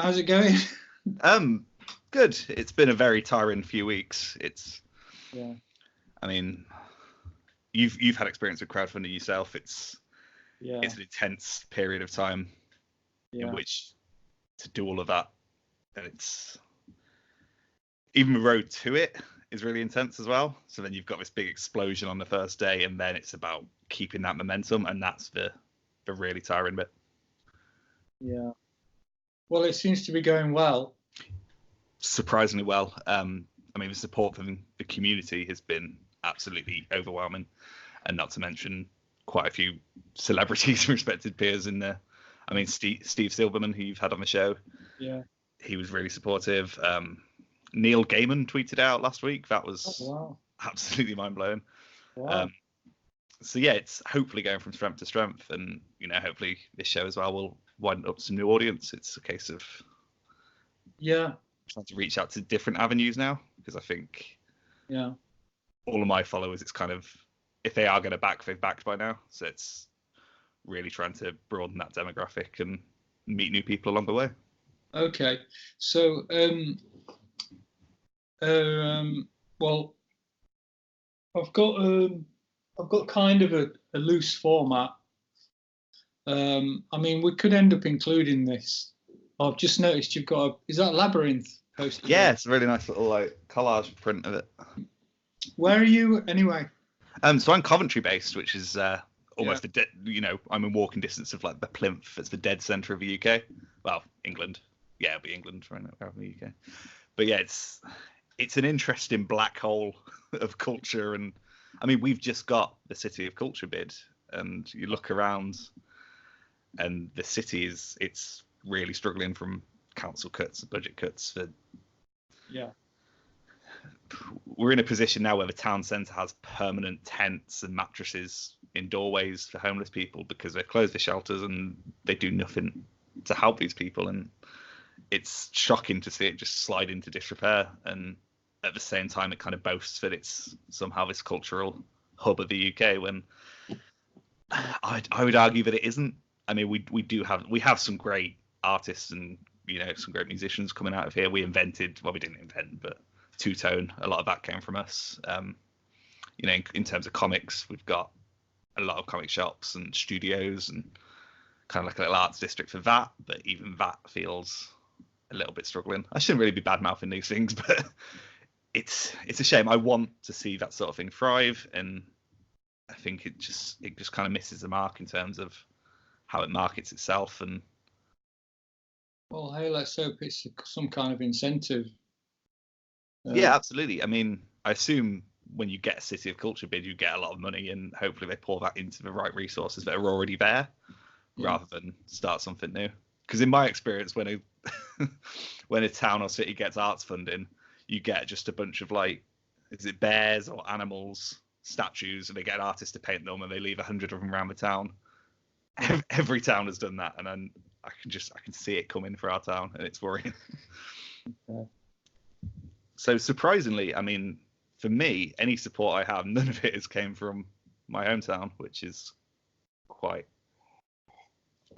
How's it going? Good. It's been a very tiring few weeks. Yeah. I mean, you've had experience with crowdfunding yourself. It's Yeah. an intense period of time in which to do all of that, and it's even the road to it is really intense as well. So then you've got this big explosion on the first day, and then it's about keeping that momentum, and that's the really tiring bit. Yeah. Well, it seems to be going well. Surprisingly well. I mean, the support from the community has been absolutely overwhelming, and not to mention quite a few celebrities and respected peers in there. I mean, Steve Silverman, who you've had on the show, he was really supportive. Neil Gaiman tweeted out last week. That was absolutely mind-blowing. Wow. So yeah, it's hopefully going from strength to strength, and hopefully this show as well will widen up some new audience. It's a case of trying to reach out to different avenues now, because I think all of my followers, it's kind of, if they are going to back, they've backed by now. So it's really trying to broaden that demographic and meet new people along the way. Okay, so well, I've got kind of a loose format. I mean, we could end up including this. I've just noticed you've got is that Labyrinth posted? Yeah, it's a really nice little collage print of it. Where are you anyway? So I'm Coventry based, which is almost I'm in walking distance of like the plinth. It's the dead centre of the UK. Well, England. Yeah, it'll be England right now, in the UK. But yeah, it's an interesting black hole of culture, and I mean, we've just got the City of Culture bid, and you look around, and the city it's really struggling from council cuts, budget cuts. We're in a position now where the town centre has permanent tents and mattresses in doorways for homeless people because they close the shelters and they do nothing to help these people, and it's shocking to see it just slide into disrepair. And at the same time, it kind of boasts that it's somehow this cultural hub of the UK, when I would argue that it isn't. I mean, we have some great artists and some great musicians coming out of here. We didn't invent, but two-tone, a lot of that came from us. In terms of comics, we've got a lot of comic shops and studios and kind of like a little arts district for that, but even that feels a little bit struggling. I shouldn't really be bad-mouthing these things, but it's a shame. I want to see that sort of thing thrive, and I think it just kind of misses the mark in terms of how it markets itself. And well, hey, let's hope it's some kind of incentive. Yeah, absolutely. I mean, I assume when you get a City of Culture bid, you get a lot of money, and hopefully they pour that into the right resources that are already there, rather than start something new. Because in my experience, when a town or city gets arts funding, you get just a bunch of is it bears or animals, statues, and they get an artist to paint them, and they leave 100 of them around the town. Every town has done that, and then I can see it coming for our town, and it's worrying. Okay. So surprisingly, I mean, for me, any support I have, none of it has came from my hometown, which is quite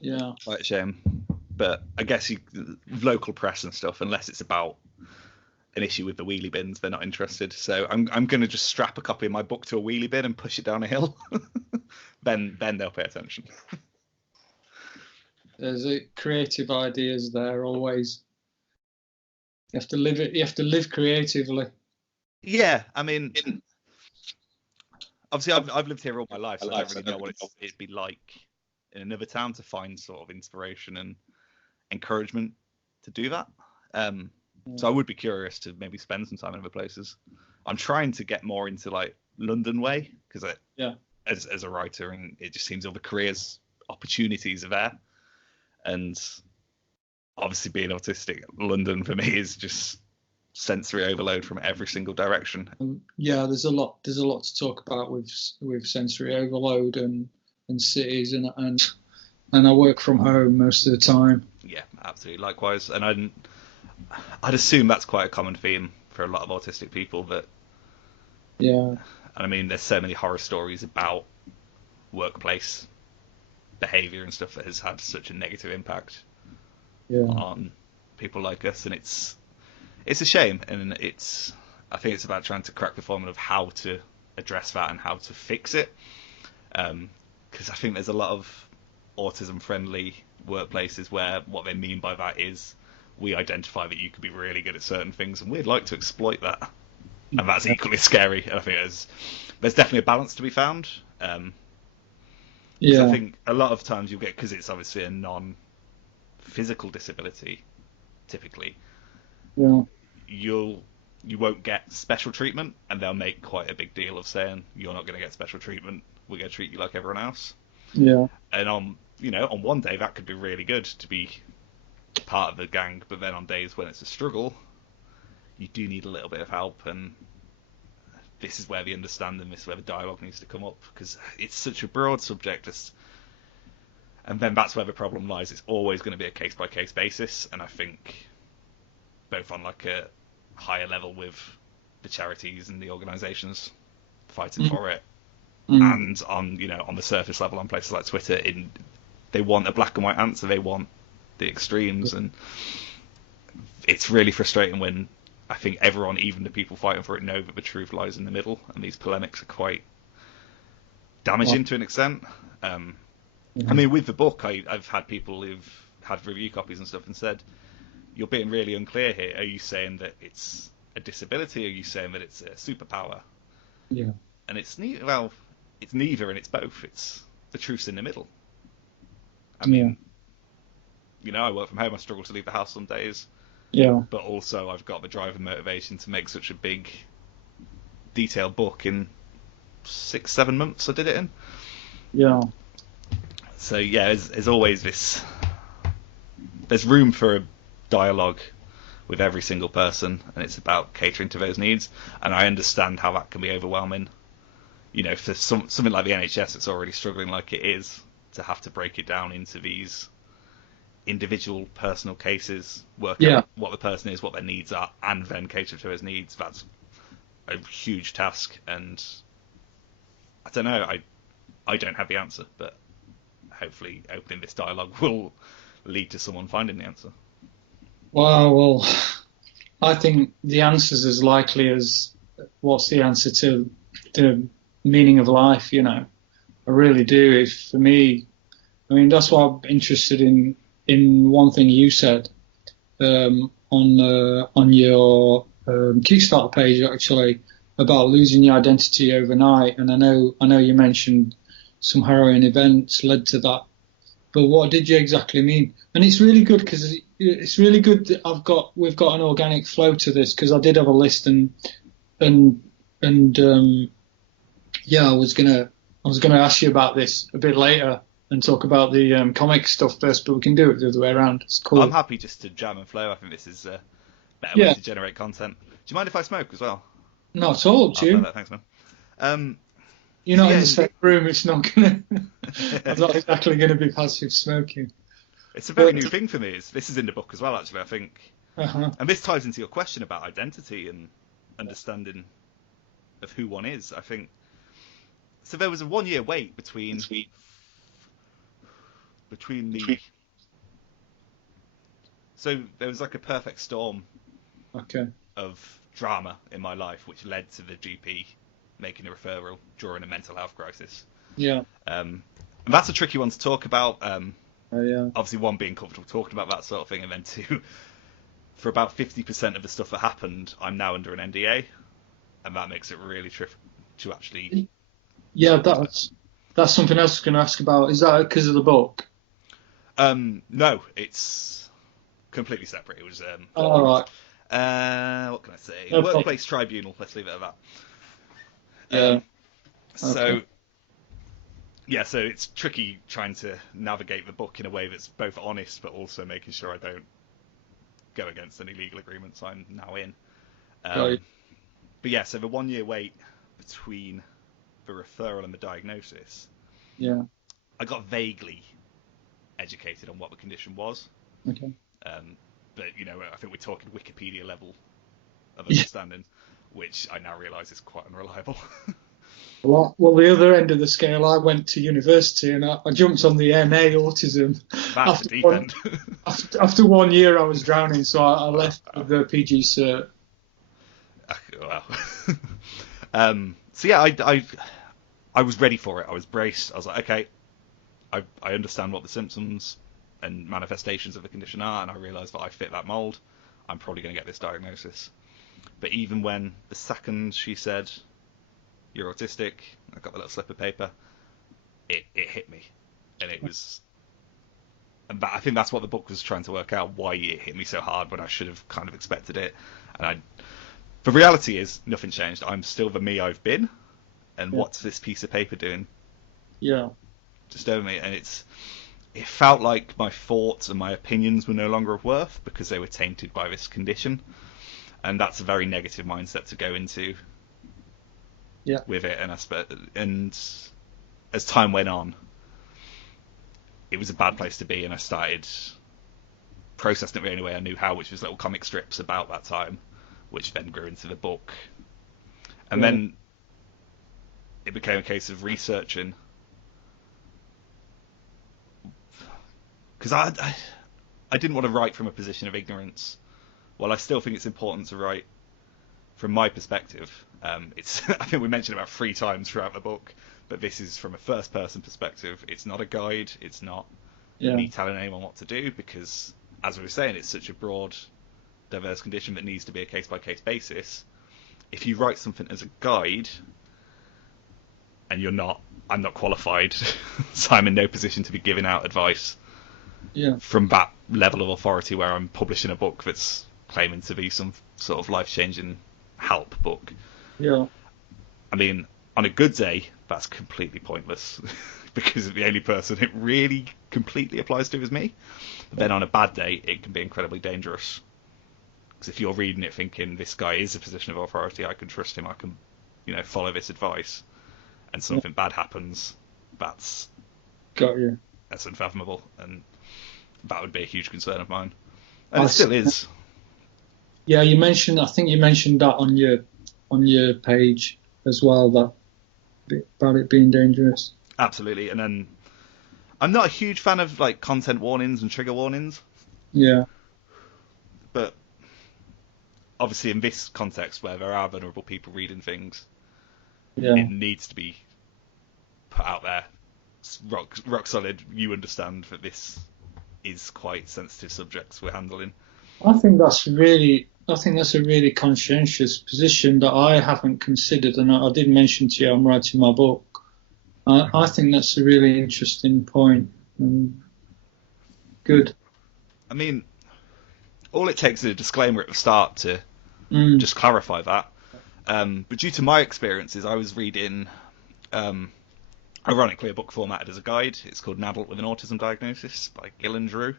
a shame. But I guess local press and stuff, unless it's about an issue with the wheelie bins, they're not interested. So I'm going to just strap a copy of my book to a wheelie bin and push it down a hill. Then they'll pay attention. There's creative ideas there always. You have to live it. You have to live creatively. Yeah, I mean, obviously I've lived here all my life, so I don't really know what it'd be like in another town to find sort of inspiration and encouragement to do that. So I would be curious to maybe spend some time in other places. I'm trying to get more into London way, because as a writer, and it just seems all the careers opportunities are there, and obviously being autistic, London for me is just sensory overload from every single direction. There's a lot to talk about with sensory overload and cities, and I work from home most of the time. Yeah, absolutely. Likewise. And I'd assume that's quite a common theme for a lot of autistic people. And I mean, there's so many horror stories about workplace behaviour and stuff that has had such a negative impact on people like us, and it's a shame, and I think it's about trying to crack the formula of how to address that and how to fix it, because I think there's a lot of autism friendly workplaces where what they mean by that is we identify that you could be really good at certain things and we'd like to exploit that, and that's equally scary. And I think there's definitely a balance to be found. Yeah. I think a lot of times you'll get, because it's obviously a non-physical disability, typically, Yeah. you won't get special treatment, and they'll make quite a big deal of saying you're not going to get special treatment. We're going to treat you like everyone else. Yeah. And on one day that could be really good to be part of the gang, but then on days when it's a struggle, you do need a little bit of help, and this is where the understanding, this is where the dialogue needs to come up, because it's such a broad subject. And then that's where the problem lies. It's always going to be a case-by-case basis, and I think both on like a higher level with the charities and the organisations fighting for it, and on on the surface level on places like Twitter, they want a black and white answer. They want the extremes, and it's really frustrating when I think everyone, even the people fighting for it, know that the truth lies in the middle, and these polemics are quite damaging to an extent. I mean, with the book, I've had people who've had review copies and stuff and said, you're being really unclear here. Are you saying that it's a disability? Are you saying that it's a superpower? Yeah. And it's neither. Well, it's neither, and it's both. It's the truth's in the middle. I mean, I work from home. I struggle to leave the house some days. Yeah. But also, I've got the drive and motivation to make such a big, detailed book in 6-7 months. I did it in. Yeah. So yeah, there's always this. There's room for a dialogue with every single person, and it's about catering to those needs. And I understand how that can be overwhelming. For something like the NHS, it's already struggling like it is, to have to break it down into these individual personal cases, work out what the person is, what their needs are, and then cater to those needs. That's a huge task, and I don't know, I don't have the answer, but hopefully opening this dialogue will lead to someone finding the answer. Well, I think the answer's as likely as what's the answer to the meaning of life, I really do. For me, I mean, that's why I'm interested in one thing you said on your Kickstarter page, actually, about losing your identity overnight. And I know you mentioned some harrowing events led to that, but what did you exactly mean? And it's really good, because it's really good that we've got an organic flow to this, because I did have a list and yeah, I was gonna ask you about this a bit later and talk about the comic stuff first, but we can do it the other way around. It's cool. I'm happy just to jam and flow. I think this is a better way to generate content. Do you mind if I smoke as well? Not at all, do you? Thanks, man. You're not in the same room. It's not gonna. I'm not exactly gonna be passive smoking. It's a very new thing for me. This is in the book as well, actually, I think. And this ties into your question about identity and understanding of who one is, I think. So there was a 1-year wait between the. So there was like a perfect storm of drama in my life, which led to the GP making a referral during a mental health crisis. Yeah. And that's a tricky one to talk about. Yeah. Obviously, one, being comfortable talking about that sort of thing, and then two, for about 50% of the stuff that happened, I'm now under an NDA, and that makes it really tricky to actually. Yeah, that's something else I was going to ask about. Is that because of the book? No, it's completely separate. It was all right. What can I say? No Workplace tribunal. Let's leave it at that. Yeah. So yeah, so it's tricky trying to navigate the book in a way that's both honest, but also making sure I don't go against any legal agreements I'm now in. Right. But yeah, so the 1-year wait between the referral and the diagnosis. Yeah. I got vaguely educated on what the condition was. Okay. But I think we're talking Wikipedia level of understanding, which I now realise is quite unreliable. Well, the other end of the scale, I went to university and I jumped on the MA autism. That's the After deep one, end. after 1 year, I was drowning, so I left with the PG cert. Wow. So yeah, I was ready for it. I was braced. I was like, okay, I understand what the symptoms and manifestations of the condition are, and I realised that I fit that mould. I'm probably going to get this diagnosis. But even when the second she said, "You're autistic," I got the little slip of paper, it hit me. And it was. And I think that's what the book was trying to work out, why it hit me so hard when I should have kind of expected it. And the reality is, nothing changed. I'm still the me I've been. And Yeah. what's this piece of paper doing? Yeah. Disturbing me. And it felt like my thoughts and my opinions were no longer of worth because they were tainted by this condition. And that's a very negative mindset to go into with it. And as time went on, it was a bad place to be, and I started processing it the only way I knew how, which was little comic strips about that time, which then grew into the book. And then it became a case of researching, because I didn't want to write from a position of ignorance. While I still think it's important to write from my perspective, it's I think we mentioned about 3 times throughout the book, but this is from a first-person perspective. It's not a guide. It's not me telling anyone what to do, because, as we were saying, it's such a broad, diverse condition that needs to be a case-by-case basis. If you write something as a guide, and I'm not qualified, so I'm in no position to be giving out advice from that level of authority where I'm publishing a book that's claiming to be some sort of life-changing help book. Yeah. I mean, on a good day, that's completely pointless because the only person it really completely applies to is me. But then on a bad day, it can be incredibly dangerous. Because if you're reading it thinking, this guy is a position of authority, I can trust him, I can, follow this advice, and something bad happens, that's unfathomable, and that would be a huge concern of mine. And it still is. Yeah, I think you mentioned that on your page as well, that about it being dangerous. Absolutely. And then I'm not a huge fan of like content warnings and trigger warnings. Yeah. But obviously in this context where there are vulnerable people reading things, it needs to be put out there. It's rock solid. You understand that this is quite sensitive subjects we're handling. I think that's a really conscientious position that I haven't considered, and I did mention to you I'm writing my book. I think that's a really interesting point. Good. I mean, all it takes is a disclaimer at the start to just clarify that. But due to my experiences, I was reading, ironically, a book formatted as a guide. It's called An Adult with an Autism Diagnosis by Gill and Drew.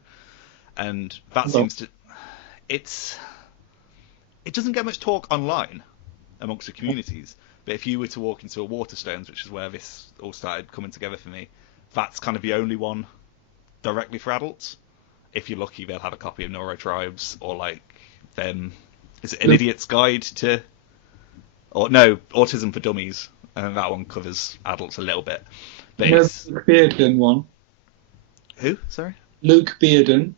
And that seems to... It doesn't get much talk online amongst the communities, but if you were to walk into a Waterstones, which is where this all started coming together for me, that's kind of the only one directly for adults. If you're lucky, they'll have a copy of Neurotribes or is it An Idiot's Guide to... Or no, Autism for Dummies, and that one covers adults a little bit. But it's Luke Bearden one. Who? Sorry? Luke Bearden.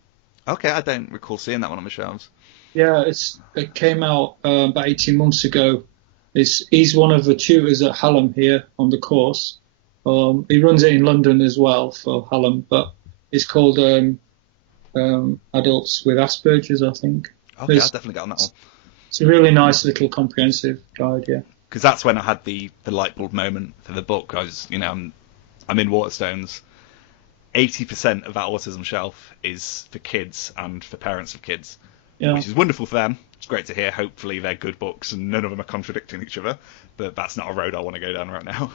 Okay, I don't recall seeing that one on the shelves. Yeah, it came out about 18 months ago. He's one of the tutors at Hallam here on the course. He runs it in London as well for Hallam, but it's called Adults with Asperger's, I think. Okay, I've definitely got on that one. It's a really nice little comprehensive guide, yeah. Because that's when I had the light bulb moment for the book. I was, I'm in Waterstones. 80% of that autism shelf is for kids and for parents of kids, which is wonderful for them. It's great to hear. Hopefully they're good books and none of them are contradicting each other, but that's not a road I want to go down right now.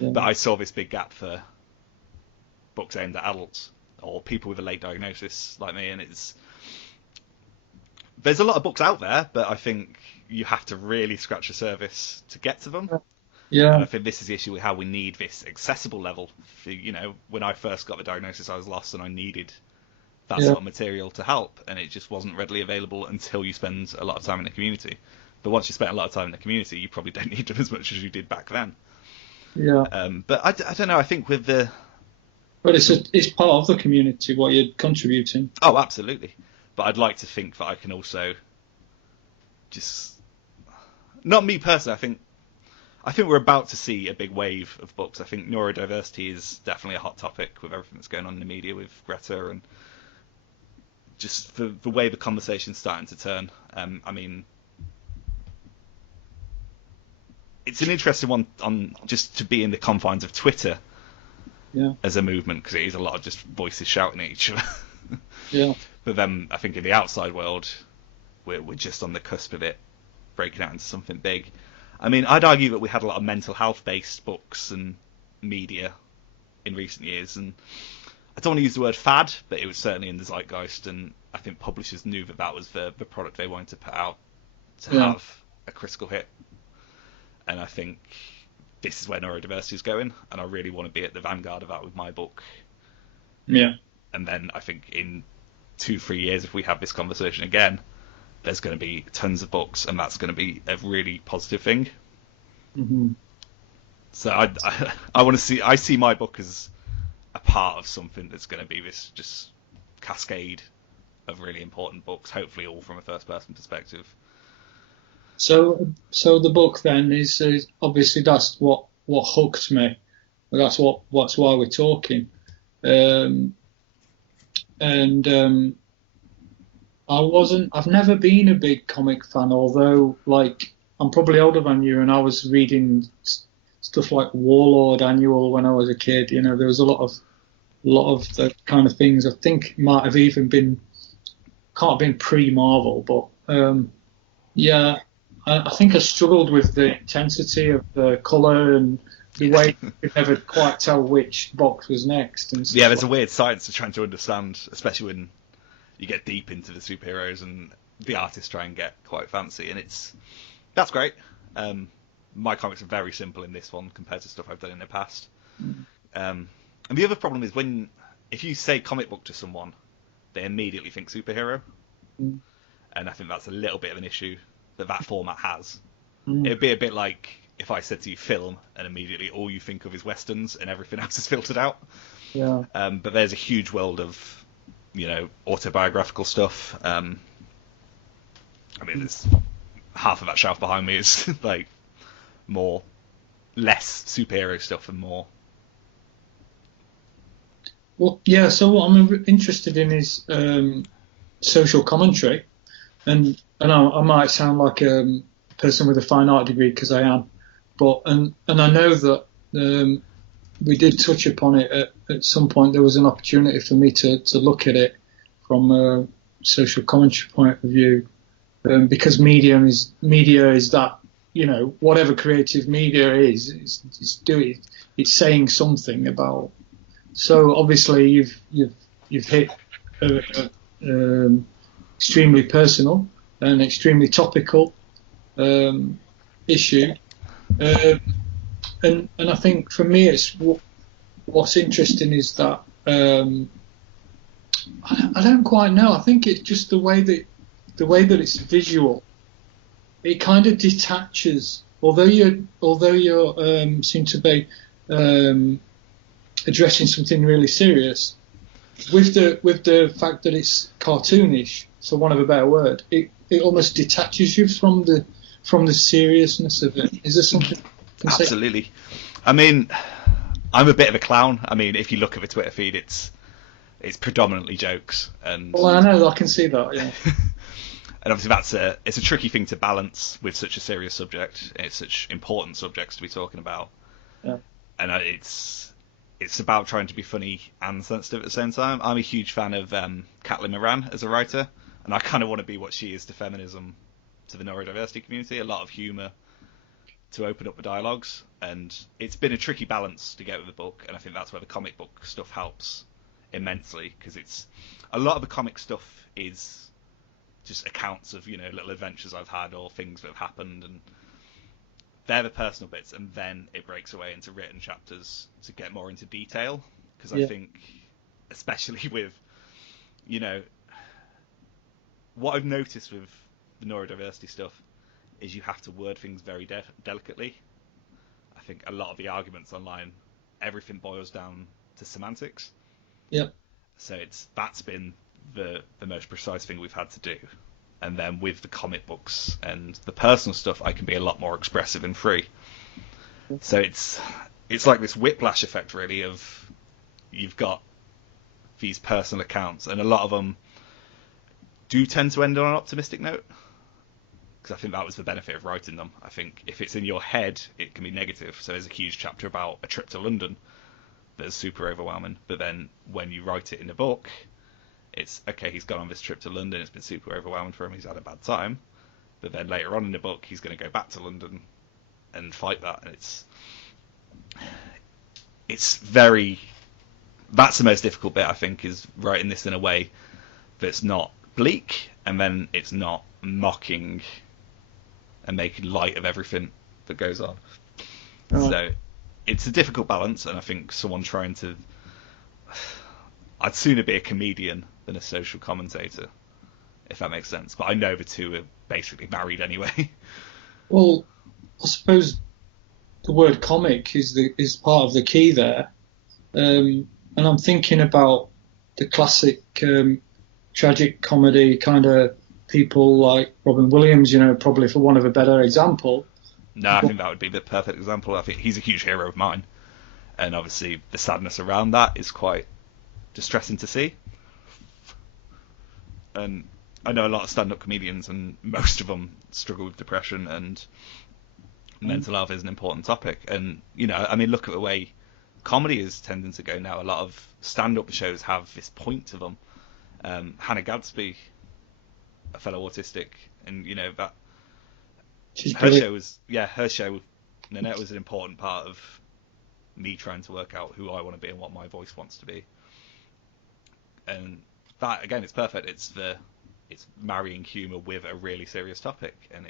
But I saw this big gap for books aimed at adults or people with a late diagnosis like me, and there's a lot of books out there, but I think you have to really scratch the surface to get to them. Yeah. And I think this is the issue with how we need this accessible level. For, when I first got the diagnosis, I was lost and I needed that sort of material to help, and it just wasn't readily available until you spend a lot of time in the community. But once you spent a lot of time in the community, you probably don't need them as much as you did back then. Yeah. But I don't know. I think with the But it's part of the community what you're contributing. oh, absolutely. But I'd like to think that I can also just not me personally. I think we're about to see a big wave of books. I think neurodiversity is definitely a hot topic with everything that's going on in the media with Greta and just the way the conversation's starting to turn. I mean, it's an interesting one on just to be in the confines of Twitter Yeah. as a movement because it is a lot of just voices shouting at each other. Yeah. But then I think in the outside world, we're just on the cusp of it breaking out into something big. I mean, I'd argue that we had a lot of mental health based books and media in recent years, and I don't want to use the word fad, but it was certainly in the zeitgeist, and I think publishers knew that that was the product they wanted to put out to have a critical hit. And I think this is where neurodiversity is going, and I really want to be at the vanguard of that with my book. Yeah. And then I think in 2-3 years, if we have this conversation again, there's going to be tons of books, and that's going to be a really positive thing. Mm-hmm. So I want to see. I see my book as a part of something that's going to be this just cascade of really important books, hopefully all from a first-person perspective. So the book then is obviously that's what hooked me. That's why we're talking. And I've never been a big comic fan, although like I'm probably older than you, and I was reading stuff like Warlord Annual when I was a kid. You know, there was a lot of the kind of things I think might have even been can't have been pre-Marvel, but yeah, I think I struggled with the intensity of the colour and the way you could never quite tell which box was next. And Yeah, there's a weird science to trying to understand, especially when you get deep into the superheroes and the artists try and get quite fancy, and that's great. My comics are very simple in this one compared to stuff I've done in the past. And the other problem is if you say comic book to someone, they immediately think superhero, and I think that's a little bit of an issue that format has. It'd be a bit like if I said to you film, and immediately all you think of is westerns and everything else is filtered out. Yeah. But there's a huge world of autobiographical stuff. I mean, there's half of that shelf behind me is like less superhero stuff and more. Well, yeah. So what I'm interested in is social commentary, and I might sound like a person with a fine art degree because I am, but and I know that we did touch upon it at some point. There was an opportunity for me to look at it from a social commentary point of view, because media is that, whatever creative media is it's saying something about. So obviously you've hit extremely personal and extremely topical issue, and I think for me it's what's interesting is that I don't quite know. I think it's just the way that it's visual. It kind of detaches. Although you're seem to be addressing something really serious, with the fact that it's cartoonish, for want of a better word, it almost detaches you from the seriousness of it. Is there something? Absolutely. I mean, I'm a bit of a clown. I mean, if you look at the Twitter feed, it's predominantly jokes, and well, I know I can see that. Yeah. And obviously it's a tricky thing to balance with such a serious subject. It's such important subjects to be talking about. Yeah. And it's about trying to be funny and sensitive at the same time. I'm a huge fan of Caitlin Moran as a writer, and I kind of want to be what she is to feminism, to the neurodiversity community. A lot of humour to open up the dialogues, and it's been a tricky balance to get with the book, and I think that's where the comic book stuff helps immensely, because it's a lot of the comic stuff is just accounts of little adventures I've had or things that have happened, and they're the personal bits, and then it breaks away into written chapters to get more into detail, because I think especially with what I've noticed with the neurodiversity stuff is you have to word things very delicately. I think a lot of the arguments online, everything boils down to semantics. Yep. So that's been the most precise thing we've had to do. And then with the comic books and the personal stuff, I can be a lot more expressive and free. So it's like this whiplash effect, really, of you've got these personal accounts, and a lot of them do tend to end on an optimistic note, because I think that was the benefit of writing them. I think if it's in your head, it can be negative. So there's a huge chapter about a trip to London that's super overwhelming, but then when you write it in a book, it's okay, he's gone on this trip to London, it's been super overwhelming for him, he's had a bad time, but then later on in the book he's going to go back to London and fight that. And it's very, that's the most difficult bit, I think, is writing this in a way that's not bleak, and then it's not mocking and making light of everything that goes on. Oh. So it's a difficult balance, and I think someone trying to, I'd sooner be a comedian than a social commentator, if that makes sense. But I know the two are basically married anyway. Well, I suppose the word comic is part of the key there, and I'm thinking about the classic tragic comedy kind of people like Robin Williams, probably for want of a better example. No, I think that would be the perfect example. I think he's a huge hero of mine, and obviously the sadness around that is quite distressing to see. And I know a lot of stand-up comedians, and most of them struggle with depression, and mental health is an important topic. And I mean, look at the way comedy is tending to go now. A lot of stand-up shows have this point to them. Hannah Gadsby, a fellow autistic, and that her show Nanette was an important part of me trying to work out who I want to be and what my voice wants to be. And that, again, it's perfect. It's marrying humour with a really serious topic, and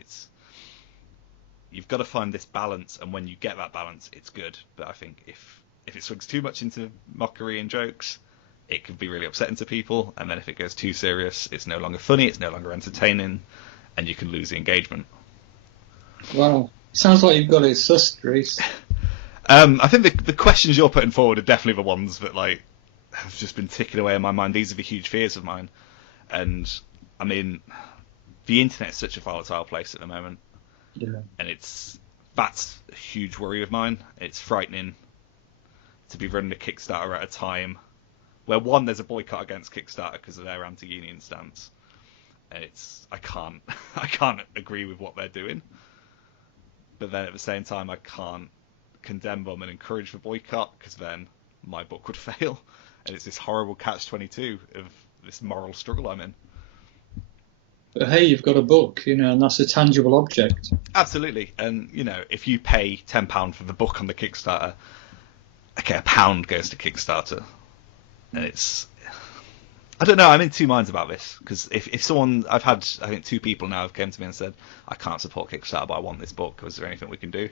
you've got to find this balance, and when you get that balance, it's good. But I think if it swings too much into mockery and jokes, it can be really upsetting to people, and then if it goes too serious, it's no longer funny, it's no longer entertaining, and you can lose the engagement. Wow, sounds like you've got it sussed, Rees. I think the questions you're putting forward are definitely the ones that have just been ticking away in my mind. These are the huge fears of mine, and I mean, the internet is such a volatile place at the moment, and that's a huge worry of mine. It's frightening to be running a Kickstarter at a time where, one, there's a boycott against Kickstarter because of their anti-union stance, and I can't agree with what they're doing, but then at the same time I can't condemn them and encourage the boycott, because then my book would fail, and it's this horrible catch-22 of this moral struggle I'm in. But hey, you've got a book, and that's a tangible object. Absolutely, and if you pay £10 for the book on the Kickstarter, okay, £1 goes to Kickstarter. And I don't know, I'm in two minds about this, because if someone, I've had, I think 2 people now have come to me and said, I can't support Kickstarter, but I want this book, is there anything we can do?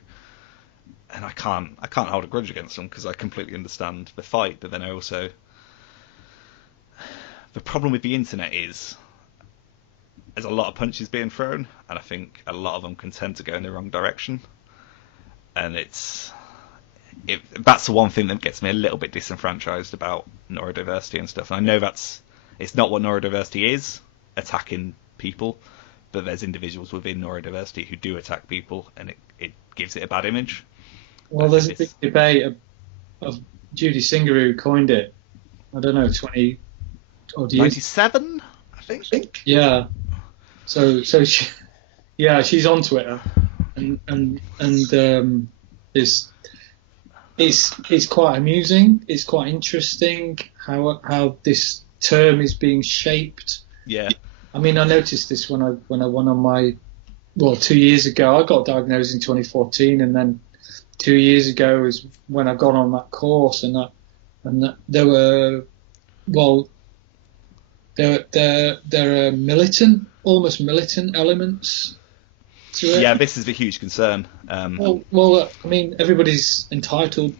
And I can't hold a grudge against them, because I completely understand the fight, but then I also, the problem with the internet is there's a lot of punches being thrown, and I think a lot of them can tend to go in the wrong direction, and that's the one thing that gets me a little bit disenfranchised about neurodiversity and stuff. And I know it's not what neurodiversity is, attacking people, but there's individuals within neurodiversity who do attack people, and it gives it a bad image. Well, there's a big debate of Judy Singer, who coined it, I don't know, 20 odd years. 97, I think. Yeah. So she's on Twitter, and it's quite amusing. It's quite interesting how this term is being shaped. Yeah. I mean, I noticed this when I went on my 2 years ago. I got diagnosed in 2014, and then 2 years ago is when I got on that course, and there were there are almost militant elements to it. Yeah, this is a huge concern. I mean, everybody's entitled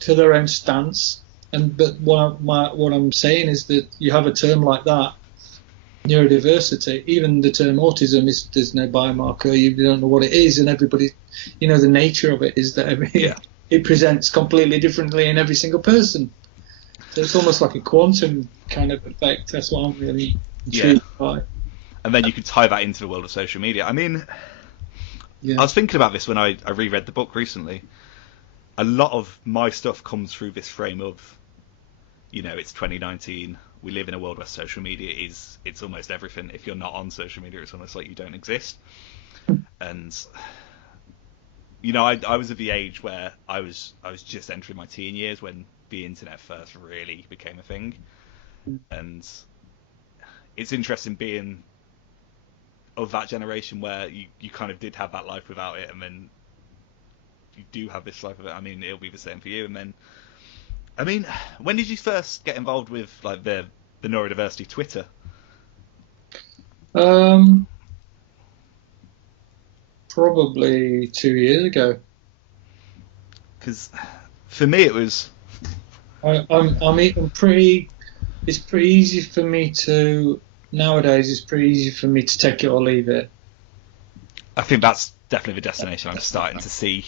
to their own stance, but what I'm saying is that you have a term like that, neurodiversity. Even the term autism is, there's no biomarker. You don't know what it is, and everybody, the nature of it is that it presents completely differently in every single person. So it's almost like a quantum kind of effect. That's what I'm really intrigued by. And then you could tie that into the world of social media. I mean, I was thinking about this when I reread the book recently. A lot of my stuff comes through this frame of, it's 2019. We live in a world where social media it's almost everything. If you're not on social media, it's almost like you don't exist. And I was of the age where I was just entering my teen years when the internet first really became a thing. And it's interesting being of that generation where you kind of did have that life without it, and then you do have this life of it. I mean, it'll be the same for you. And then, I mean, when did you first get involved with like the neurodiversity Twitter? Probably 2 years ago. Because for me, it was. I'm pretty. It's pretty easy for me to nowadays. It's pretty easy for me to take it or leave it. I think that's definitely the destination I'm starting to see.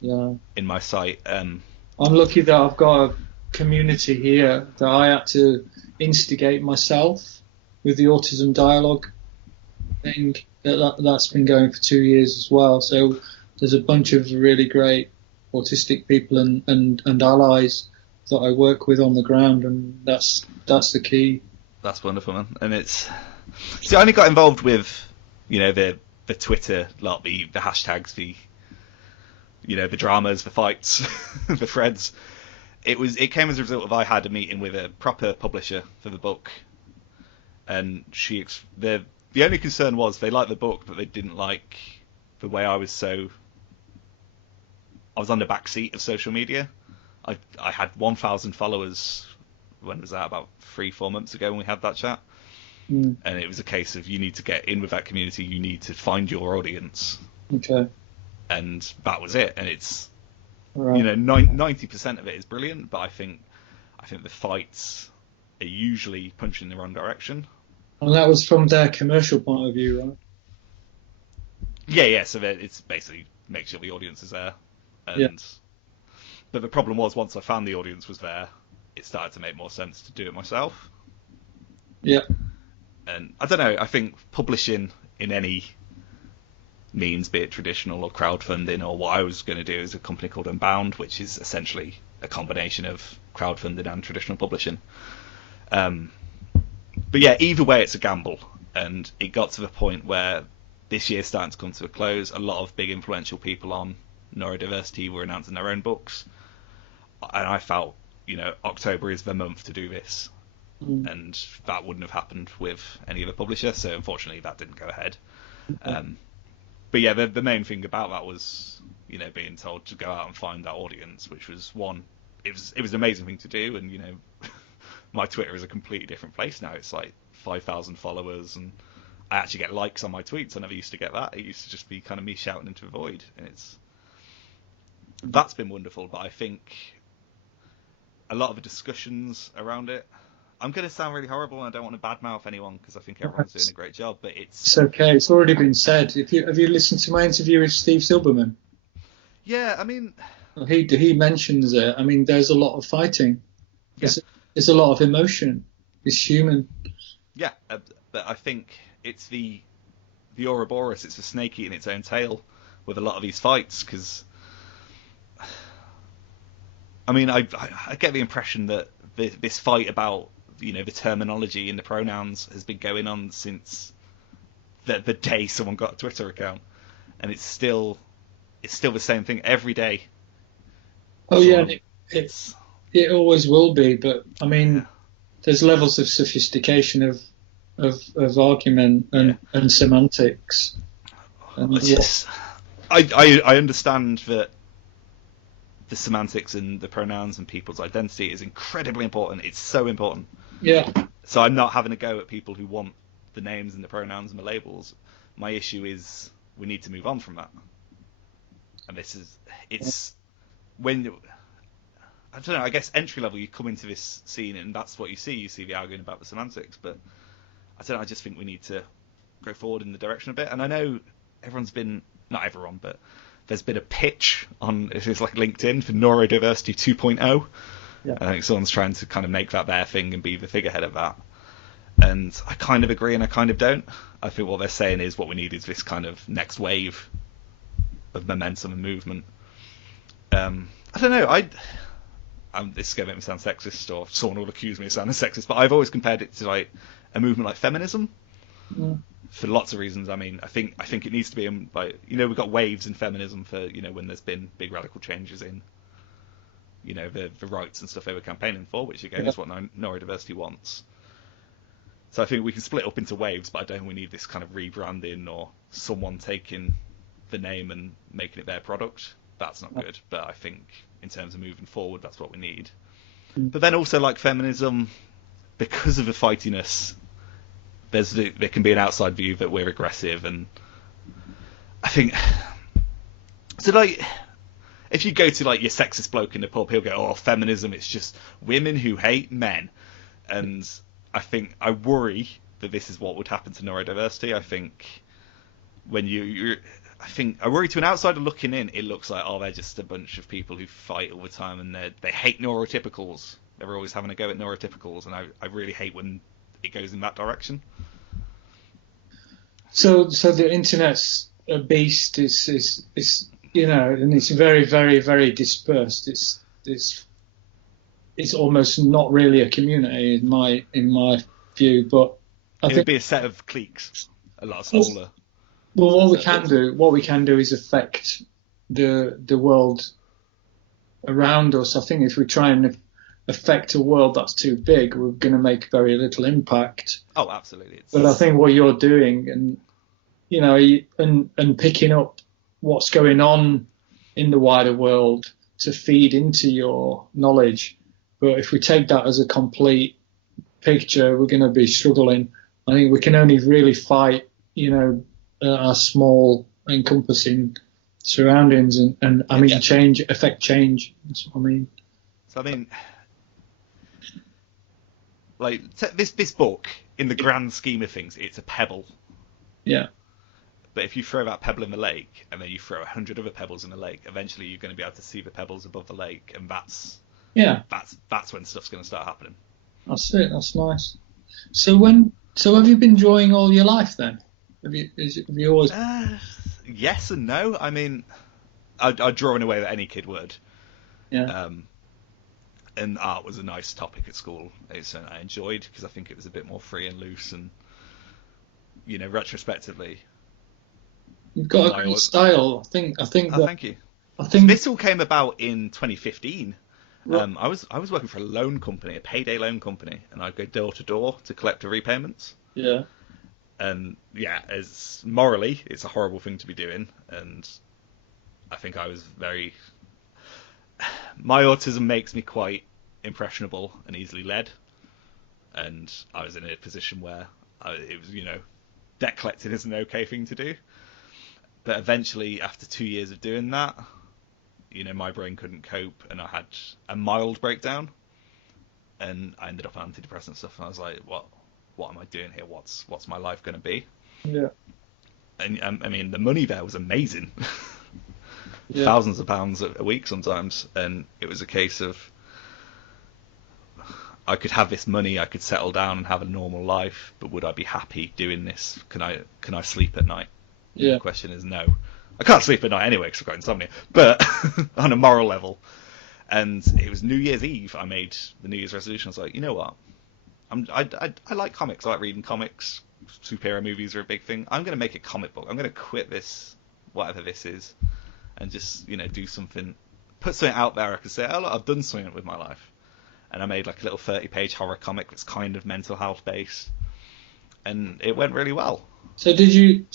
Yeah. In my site. I'm lucky that I've got a community here that I had to instigate myself with the autism dialogue thing. That's been going for 2 years as well. So there's a bunch of really great autistic people and allies that I work with on the ground, and that's the key. That's wonderful, man. And it's. See, I only got involved with, the Twitter, like the hashtags, the dramas, the fights, the threads. It came as a result of I had a meeting with a proper publisher for the book, and the only concern was they liked the book, but they didn't like the way I was on the back seat of social media. I had 1,000 followers. When was that? About 3-4 months ago when we had that chat. And it was a case of you need to get in with that community. You need to find your audience. Okay. And that was it. And it's, right. 90% of it is brilliant, but I think the fights are usually punching in the wrong direction. And that was from their commercial point of view, right? Yeah. So it's basically make sure the audience is there. But the problem was, once I found the audience was there, it started to make more sense to do it myself. Yeah. And I don't know, I think publishing in any means, be it traditional or crowdfunding, or what I was going to do is a company called Unbound, which is essentially a combination of crowdfunding and traditional publishing. But yeah, either way, it's a gamble. And it got to the point where this year's starting to come to a close. A lot of big influential people on neurodiversity were announcing their own books. And I felt, October is the month to do this. And that wouldn't have happened with any other publisher. So unfortunately, that didn't go ahead. But yeah, the main thing about that was, being told to go out and find that audience, which was one. It was an amazing thing to do, and my Twitter is a completely different place now. It's like 5,000 followers, and I actually get likes on my tweets. I never used to get that. It used to just be kind of me shouting into the void, and that's been wonderful. But I think a lot of the discussions around it. I'm going to sound really horrible, and I don't want to badmouth anyone because I think everyone's doing a great job. But it's okay. It's already been said. Have you listened to my interview with Steve Silberman? Yeah, I mean, he mentions it. I mean, there's a lot of fighting. Yeah. There's a lot of emotion. It's human. Yeah, but I think it's the Ouroboros. It's the snake eating its own tail with a lot of these fights. Because I mean, I get the impression that this fight about the terminology and the pronouns has been going on since the day someone got a Twitter account, and it's still the same thing every day. Oh yeah, it always will be. But I mean, there's levels of sophistication of argument and semantics. I understand that the semantics and the pronouns and people's identity is incredibly important. It's so important. Yeah. So I'm not having a go at people who want the names and the pronouns and the labels. My issue is we need to move on from that. And it's when, I don't know, I guess entry level, you come into this scene and that's what you see. You see the arguing about the semantics. But I don't know, I just think we need to go forward in the direction a bit. And I know not everyone, but there's been a pitch on, it's like LinkedIn for neurodiversity 2.0. Yeah. I think someone's trying to kind of make that their thing and be the figurehead of that. And I kind of agree and I kind of don't. I think what they're saying is what we need is this kind of next wave of momentum and movement. I don't know. This is going to make me sound sexist, or someone will accuse me of sounding sexist, but I've always compared it to like a movement like feminism. For lots of reasons. I mean, I think it needs to be like, we've got waves in feminism for, when there's been big radical changes in, the rights and stuff they were campaigning for, which again is what neurodiversity wants. So I think we can split up into waves, but I don't think we need this kind of rebranding or someone taking the name and making it their product. That's not good. But I think in terms of moving forward, that's what we need. But then also, like feminism, because of the fightiness, there can be an outside view that we're aggressive, and I think so. Like, if you go to like your sexist bloke in the pub, he'll go, "Oh, feminism, it's just women who hate men," and I worry that this is what would happen to neurodiversity. I think when I worry to an outsider looking in, it looks like, they're just a bunch of people who fight all the time and they hate neurotypicals. They're always having a go at neurotypicals, and I really hate when it goes in that direction. So the internet's a beast. Is and it's very, very, very dispersed. It's almost not really a community in my view, but it would be a set of cliques, a lot smaller. Well, what we can do is affect the world around us. I think if we try and affect a world that's too big, we're going to make very little impact. Oh, absolutely. But I think what you're doing, and picking up what's going on in the wider world to feed into your knowledge. But if we take that as a complete picture, we're going to be struggling. I think we can only really fight, our small encompassing surroundings and affect change. That's what I mean. So I mean, like this book, in the grand scheme of things, it's a pebble. Yeah. But if you throw that pebble in the lake and then you throw 100 other pebbles in the lake, eventually you're going to be able to see the pebbles above the lake, and that's when stuff's going to start happening. That's it. That's nice. So have you been drawing all your life then? Have you always? Yes and no. I mean, I draw in a way that any kid would. Yeah. And art was a nice topic at school. It's something I enjoyed because I think it was a bit more free and loose, and retrospectively, you've got a great style. I think. Thank you. I think this all came about in 2015. Right. I was working for a loan company, a payday loan company, and I'd go door to door to collect the repayments. Yeah. And as morally, it's a horrible thing to be doing, and I think I was my autism makes me quite impressionable and easily led, and I was in a position where it was, debt collecting is an okay thing to do. But eventually, after 2 years of doing that, my brain couldn't cope, and I had a mild breakdown, and I ended up on antidepressant stuff, and I was like, what am I doing here? What's my life going to be? Yeah. And I mean, the money there was amazing. Yeah. Thousands of pounds a week sometimes, and it was a case of I could have this money, I could settle down and have a normal life, but would I be happy doing this? Can I sleep at night? Yeah. The question is no. I can't sleep at night anyway because I've got insomnia, but on a moral level. And it was New Year's Eve, I made the New Year's resolution. I was like, you know what? I like comics. I like reading comics. Superhero movies are a big thing. I'm going to make a comic book. I'm going to quit this, whatever this is, and just, do something, put something out there I could say, oh, look, I've done something with my life. And I made like a little 30-page horror comic that's kind of mental health based, and it went really well. So did you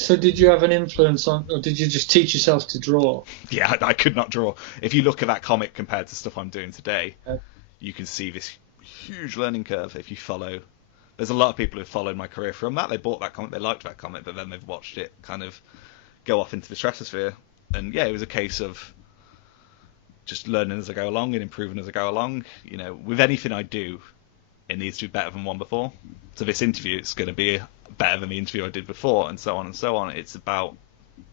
have an influence on, or did you just teach yourself to draw? Yeah, I could not draw. If you look at that comic compared to stuff I'm doing today, you can see this huge learning curve. If you follow, there's a lot of people who've followed my career from that. They bought that comic, they liked that comic, but then they've watched it kind of go off into the stratosphere. And it was a case of just learning as I go along and improving as I go along. With anything I do, it needs to be better than one before. So this interview, it's going to be better than the interview I did before, and so on and so on. It's about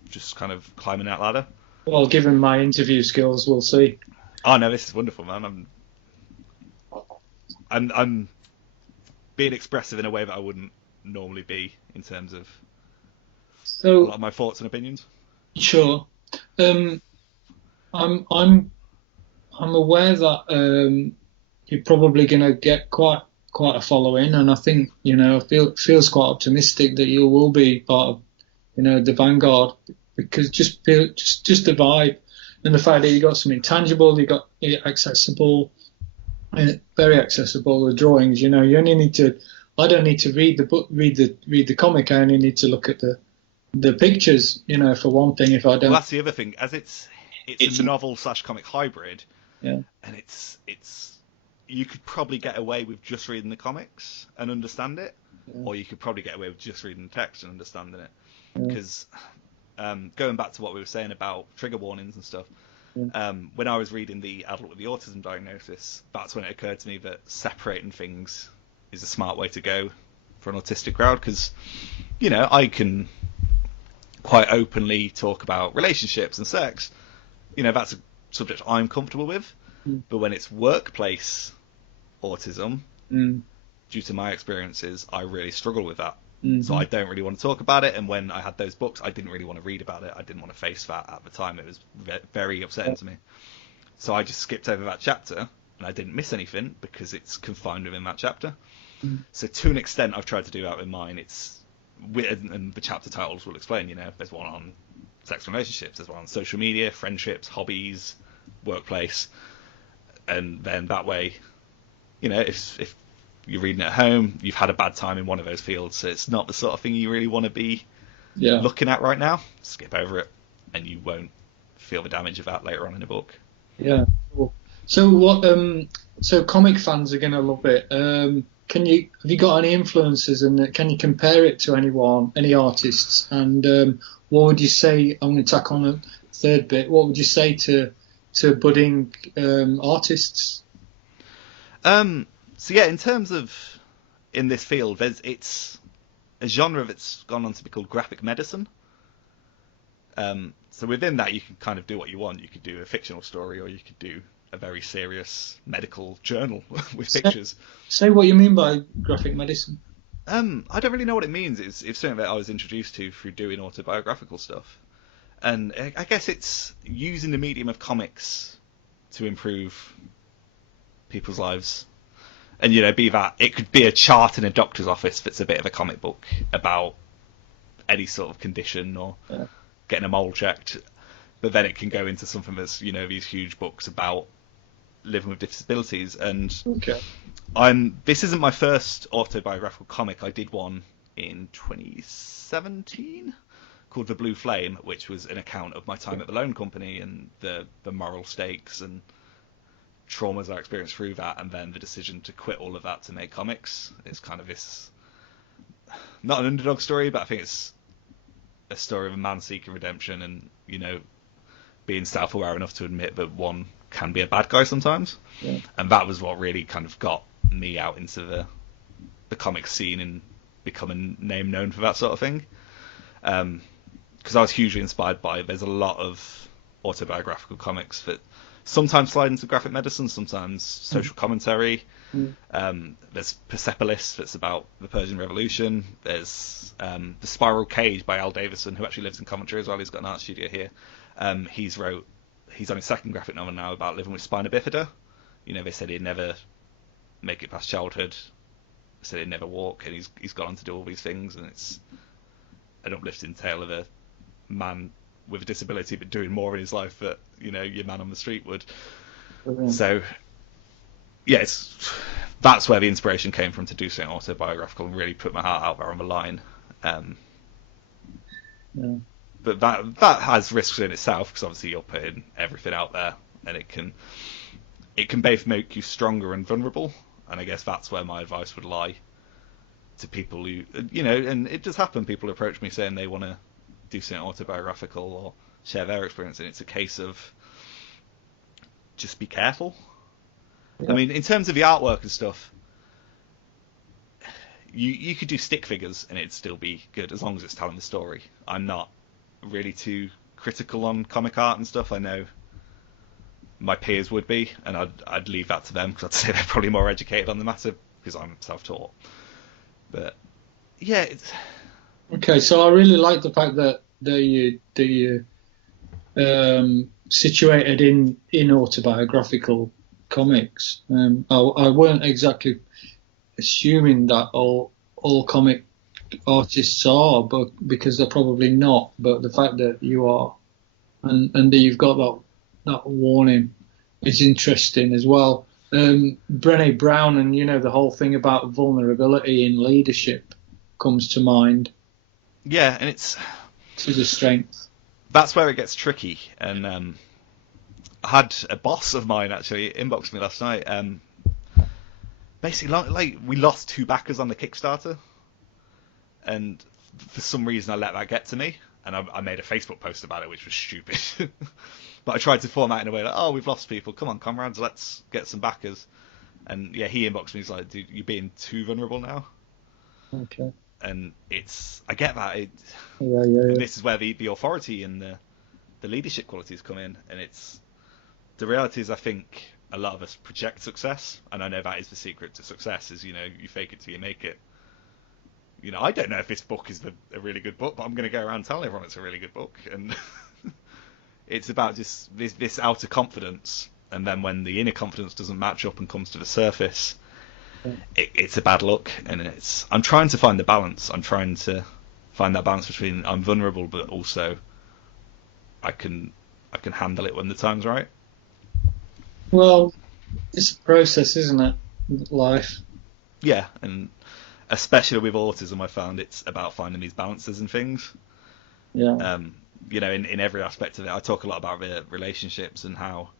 just kind of climbing that ladder. Well, given my interview skills, we'll see. Oh no, this is wonderful, man. I'm being expressive in a way that I wouldn't normally be in terms of a lot of my thoughts and opinions. Sure. I'm aware that you're probably going to get quite a following, and I think feels quite optimistic that you will be part of the vanguard, because just the vibe and the fact that you got something tangible, you got it accessible, very accessible. The drawings, you only need to. I don't need to read the book, read the comic. I only need to look at the pictures, for one thing. If I don't, well, that's the other thing, as it's a novel / comic hybrid. Yeah. And it's you could probably get away with just reading the comics and understand it, or you could probably get away with just reading the text and understanding it. Because going back to what we were saying about trigger warnings and stuff, when I was reading the adult with the autism diagnosis, that's when it occurred to me that separating things is a smart way to go for an autistic crowd, because I can quite openly talk about relationships and sex. That's a subject I'm comfortable with. But when it's workplace autism, due to my experiences, I really struggle with that. So I don't really want to talk about it. And when I had those books, I didn't really want to read about it. I didn't want to face that at the time. It was very upsetting to me. So I just skipped over that chapter, and I didn't miss anything because it's confined within that chapter. So to an extent, I've tried to do that with mine. And the chapter titles will explain, there's one on sex and relationships, there's one on social media, friendships, hobbies, workplace. And then that way, if you're reading at home, you've had a bad time in one of those fields, so it's not the sort of thing you really want to be looking at right now, skip over it, and you won't feel the damage of that later on in the book. Yeah. Cool. So what? So comic fans are going to love it. Have you got any influences, and can you compare it to any artists? And what would you say? I'm going to tack on a third bit. What would you say to budding artists? So yeah, in terms of in this field, it's a genre that's gone on to be called graphic medicine. So within that, you can kind of do what you want. You could do a fictional story, or you could do a very serious medical journal with pictures. Say what you mean by graphic medicine. I don't really know what it means. It's something that I was introduced to through doing autobiographical stuff. And I guess it's using the medium of comics to improve people's lives. And, be that, it could be a chart in a doctor's office that's a bit of a comic book about any sort of condition or getting a mole checked. But then it can go into something that's, these huge books about living with disabilities. And this isn't my first autobiographical comic. I did one in 2017. Called The Blue Flame, which was an account of my time at the loan company and the moral stakes and traumas I experienced through that, and then the decision to quit all of that to make comics. It's kind of this, not an underdog story, but I think it's a story of a man seeking redemption and, being self-aware enough to admit that one can be a bad guy sometimes. Yeah. And that was what really kind of got me out into the comic scene and becoming name known for that sort of thing. Because I was hugely inspired by, there's a lot of autobiographical comics that sometimes slide into graphic medicine, sometimes social commentary. There's Persepolis, that's about the Persian Revolution. There's The Spiral Cage by Al Davison, who actually lives in Coventry as well. He's got an art studio here. He's on his second graphic novel now about living with spina bifida. They said he'd never make it past childhood. They said he'd never walk, and he's gone on to do all these things, and it's an uplifting tale of a man with a disability but doing more in his life that your man on the street would. So yeah, that's where the inspiration came from to do something autobiographical and really put my heart out there on the line. But that has risks in itself, because obviously you're putting everything out there, and it can both make you stronger and vulnerable, and I guess that's where my advice would lie to people who, and it does happen, people approach me saying they want to do something autobiographical or share their experience, and it's a case of just be careful. I mean, in terms of the artwork and stuff, you could do stick figures and it'd still be good as long as it's telling the story. I'm not really too critical on comic art and stuff. I know my peers would be, and I'd leave that to them because I'd say they're probably more educated on the matter because I'm self-taught. But yeah, Okay, so I really like the fact that you situated in autobiographical comics. I weren't exactly assuming that all comic artists are, but because they're probably not. But the fact that you are, and that you've got that warning is interesting as well. Brené Brown and the whole thing about vulnerability in leadership comes to mind. Yeah, and it's To the strength. That's where it gets tricky. And I had a boss of mine actually inbox me last night. Basically, like we lost 2 backers on the Kickstarter, and for some reason I let that get to me, and I made a Facebook post about it, which was stupid. But I tried to format it in a way like, oh, we've lost people. Come on, comrades, let's get some backers. And yeah, he inboxed me. He's like, dude, you're being too vulnerable now. Okay. And I get that. Yeah. And this is where the authority and the leadership qualities come in. And the reality is, I think a lot of us project success, and I know that is the secret to success. Is you fake it till you make it. I don't know if this book is a really good book, but I'm going to go around telling everyone it's a really good book. And it's about just this outer confidence, and then when the inner confidence doesn't match up and comes to the surface, it's a bad look. And I'm trying to find the balance. I'm trying to find that balance between I'm vulnerable, but also I can handle it when the time's right. Well, it's a process, isn't it? Life. Yeah, and especially with autism, I found it's about finding these balances and things. Yeah. In every aspect of it. I talk a lot about relationships and how,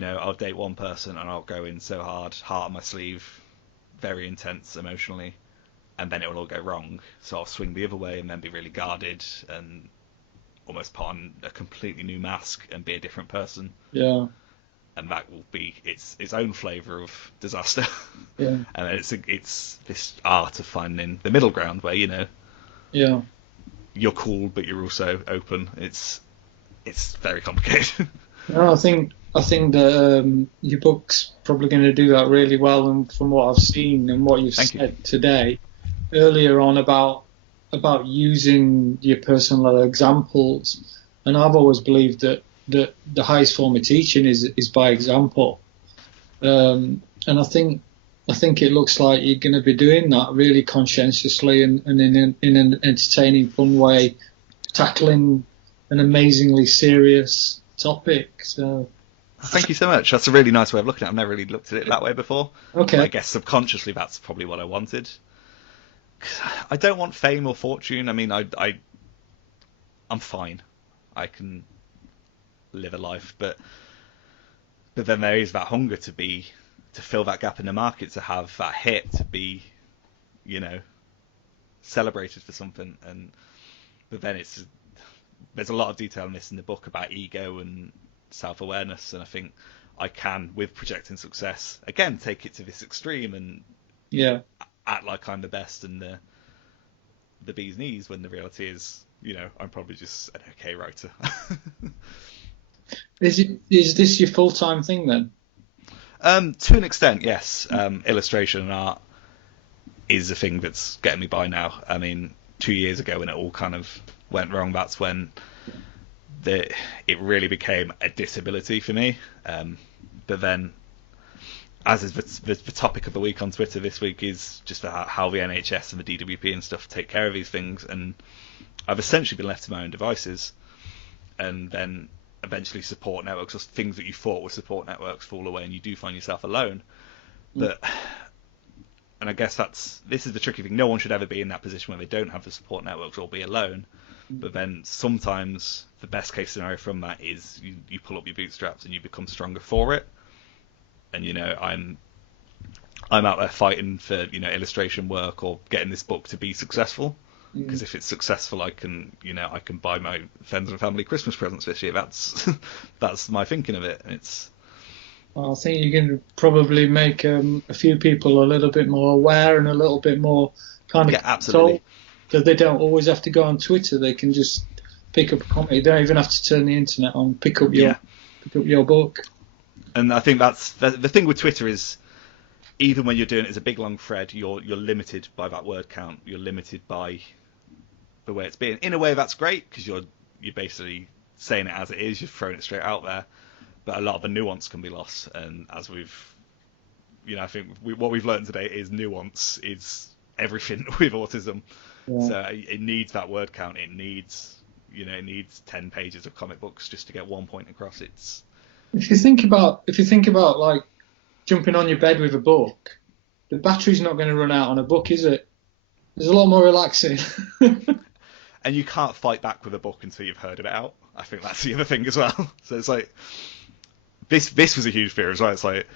I'll date one person and I'll go in so hard, heart on my sleeve, very intense emotionally, and then it will all go wrong. So I'll swing the other way and then be really guarded and almost put on a completely new mask and be a different person. Yeah. And that will be its own flavour of disaster. Yeah. And it's this art of finding the middle ground where, Yeah. you're cool, but you're also open. It's very complicated. No, I think that your book's probably going to do that really well. And from what I've seen and what you've said today, earlier on about using your personal examples, and I've always believed that the highest form of teaching is by example. And I think it looks like you're going to be doing that really conscientiously and in an entertaining, fun way, tackling an amazingly serious topic. So, thank you so much. That's a really nice way of looking at it. I've never really looked at it that way before. Okay. But I guess subconsciously that's probably what I wanted. I don't want fame or fortune. I mean, I'm fine. I can live a life, but then there is that hunger to fill that gap in the market, to have that hit, to be, celebrated for something. But then there's a lot of detail in this in the book about ego and self-awareness, and I think I can, with projecting success, again take it to this extreme and act like I'm the best and the bee's knees, when the reality is, I'm probably just an okay writer. Is this your full-time thing then? To an extent, yes. Illustration and art is a thing that's getting me by now. I mean, 2 years ago when it all kind of went wrong, that's when it really became a disability for me. But then, as is the topic of the week on Twitter this week, is just how the NHS and the DWP and stuff take care of these things. And I've essentially been left to my own devices. And then eventually support networks, or things that you thought were support networks, fall away and you do find yourself alone. But and I guess this is the tricky thing. No one should ever be in that position where they don't have the support networks or be alone. But then sometimes the best case scenario from that is you pull up your bootstraps and you become stronger for it. And I'm out there fighting for illustration work or getting this book to be successful. Because if it's successful, I can buy my friends and family Christmas presents this year. That's my thinking of it. And I think you can probably make a few people a little bit more aware and a little bit more kind of Yeah, absolutely. control, that they don't always have to go on Twitter. They can just pick up a comment. You don't even have to turn the internet on. Yeah, Pick up your book. and I think that's the thing with Twitter is, even when you're doing it as a big long thread, you're limited by that word count. You're limited by the way it's being. In a way, that's great because you're basically saying it as it is. You've thrown it straight out there, but a lot of the nuance can be lost. And as I think what we've learned today is nuance is everything with autism. Yeah. So it needs that word count. It needs 10 pages of comic books just to get one point across. If you think about like jumping on your bed with a book, the battery's not going to run out on a book, is it? There's a lot more relaxing. And you can't fight back with a book until you've heard it out. I think that's the other thing as well. So it's like this was a huge fear as well. It's like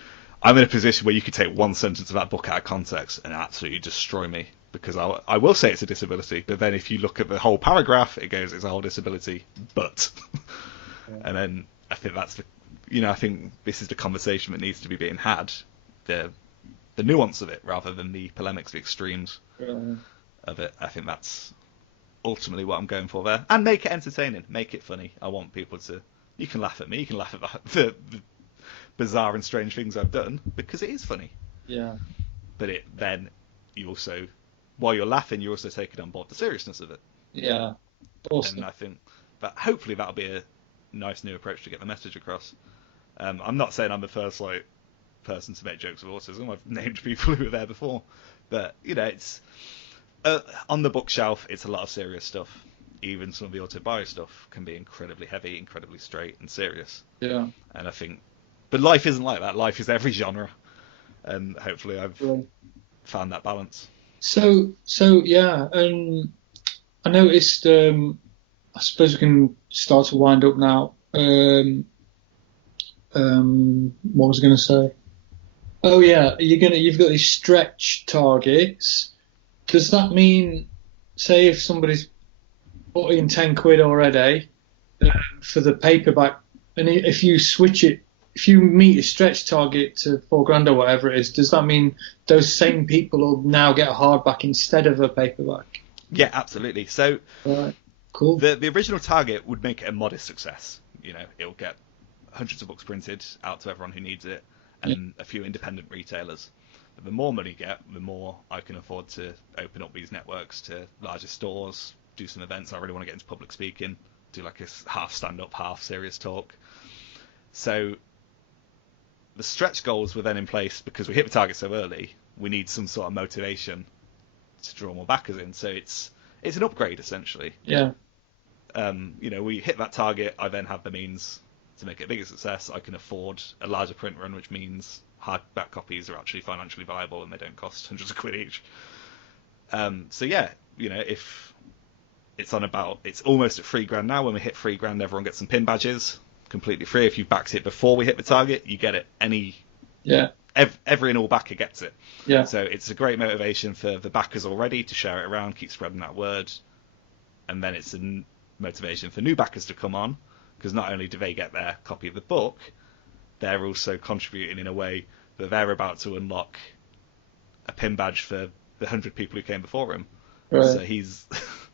I'm in a position where you could take one sentence of that book out of context and absolutely destroy me, because I will say it's a disability, but then if you look at the whole paragraph, it goes it's a whole disability, but and then I think I think this is the conversation that needs to be being had, the nuance of it rather than the polemics, the extremes of it. I think that's ultimately what I'm going for there, and make it entertaining, make it funny. I want people to. You can laugh at me, you can laugh at the bizarre and strange things I've done because it is funny. Yeah. But then you also, while you're laughing, you're also taking on board the seriousness of it. Yeah. Awesome. And I think that hopefully that'll be a nice new approach to get the message across. I'm not saying I'm the first person to make jokes of autism. I've named people who were there before, but it's on the bookshelf. It's a lot of serious stuff. Even some of the autobio stuff can be incredibly heavy, incredibly straight and serious. Yeah. And I think, but life isn't like that. Life is every genre, and hopefully I've found that balance. So yeah, I noticed. I suppose we can start to wind up now. What was I going to say? Oh yeah, you've got these stretch targets. Does that mean, say, if somebody's put in 10 quid already for the paperback, and if you switch it, if you meet a stretch target to £4,000 or whatever it is, does that mean those same people will now get a hardback instead of a paperback? Yeah, absolutely. So, right. Cool. The original target would make it a modest success. It'll get hundreds of books printed out to everyone who needs it, and a few independent retailers. But the more money you get, the more I can afford to open up these networks to larger stores, do some events. I really want to get into public speaking, do like a half stand-up, half serious talk. So the stretch goals were then in place because we hit the target so early. We need some sort of motivation to draw more backers in. So it's an upgrade essentially. Yeah. We hit that target. I then have the means to make it a bigger success. I can afford a larger print run, which means hardback copies are actually financially viable and they don't cost hundreds of quid each. So yeah, if it's almost at £3,000 now. When we hit £3,000, everyone gets some pin badges, completely free. If you backed it before we hit the target, you get it. Every and all backer gets it. Yeah. So it's a great motivation for the backers already to share it around, keep spreading that word, and then it's a motivation for new backers to come on, because not only do they get their copy of the book, they're also contributing in a way that they're about to unlock a pin badge for the 100 people who came before him. Right. So he's,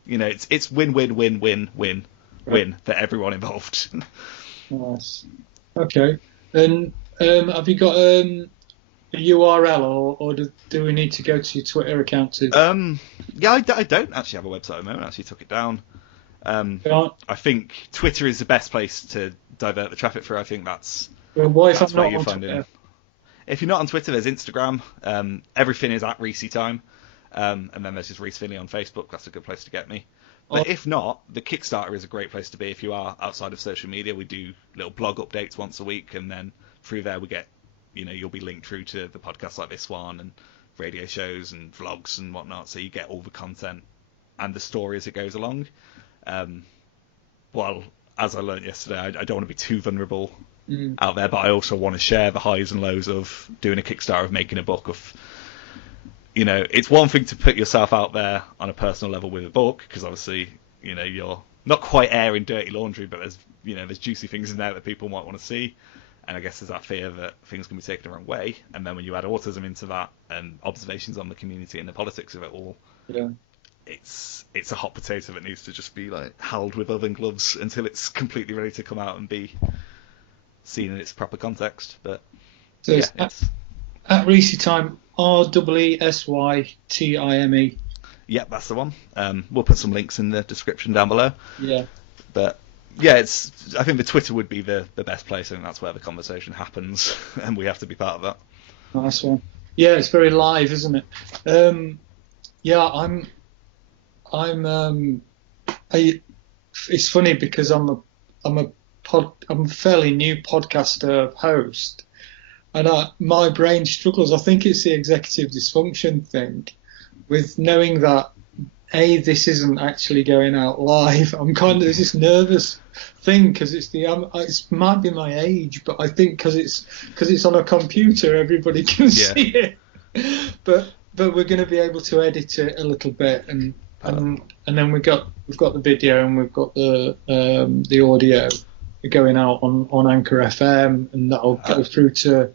it's win for everyone involved. Nice. Okay. And have you got a URL, or do we need to go to your Twitter account too? Yeah, I don't actually have a website at the moment. I actually took it down. I think Twitter is the best place to divert the traffic through. I think that's what if where you're finding it. If you're not on Twitter, there's Instagram. Everything is at Reesy Time. And then there's just Rees Finlay on Facebook. That's a good place to get me. But if not, the Kickstarter is a great place to be if you are outside of social media. We do little blog updates once a week, and then through there we get, you'll be linked through to the podcasts like this one and radio shows and vlogs and whatnot. So you get all the content and the story as it goes along. Well, as I learned yesterday, I don't want to be too vulnerable out there, but I also want to share the highs and lows of doing a Kickstarter, of making a book, of it's one thing to put yourself out there on a personal level with a book, because obviously, you're not quite airing dirty laundry, but there's juicy things in there that people might want to see. And I guess there's that fear that things can be taken the wrong way. And then when you add autism into that and observations on the community and the politics of it all, Yeah. it's a hot potato that needs to just be like held with oven gloves until it's completely ready to come out and be seen in its proper context. But So it's at Reesy Time, REESYTIME. Yep, that's the one. We'll put some links in the description down below. Yeah. But yeah, I think the Twitter would be the best place. I think that's where the conversation happens, and we have to be part of that. Nice one. Yeah, it's very live, isn't it? Yeah, it's funny because I'm a fairly new podcaster host, and my brain struggles. I think it's the executive dysfunction thing, with knowing that this isn't actually going out live. I'm kind of there's this nervous thing because it might be my age, but I think because it's on a computer, everybody can see it. But we're going to be able to edit it a little bit, and then we've got the video and we've got the audio going out on Anchor FM, and that'll go through to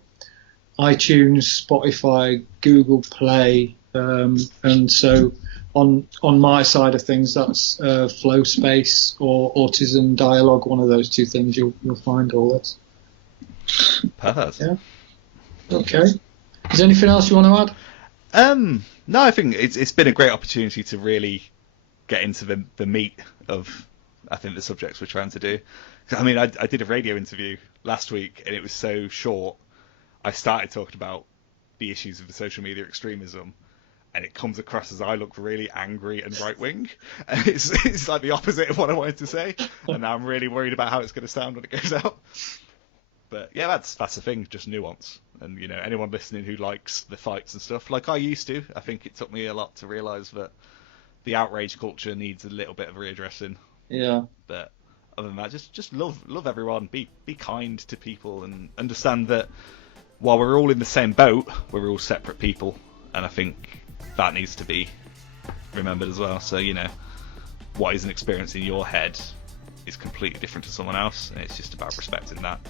iTunes, Spotify, Google Play, and so on my side of things, that's Flow Space or Autism Dialogue. One of those two things you'll find all this. Perfect. Yeah. Okay. Is there anything else you want to add? No, I think it's been a great opportunity to really get into the meat of, I think, the subjects we're trying to do. I mean, I did a radio interview last week and it was so short. I started talking about the issues of the social media extremism, and it comes across as I look really angry and right-wing. And it's like the opposite of what I wanted to say. And now I'm really worried about how it's going to sound when it goes out. But yeah, that's the thing, just nuance. And, you know, anyone listening who likes the fights and stuff, like I used to, I think it took me a lot to realise that the outrage culture needs a little bit of readdressing. Yeah. But other than that, just love everyone, be kind to people, and understand that while we're all in the same boat, we're all separate people. And I think that needs to be remembered as well. So, you know, what is an experience in your head is completely different to someone else, and it's just about respecting that.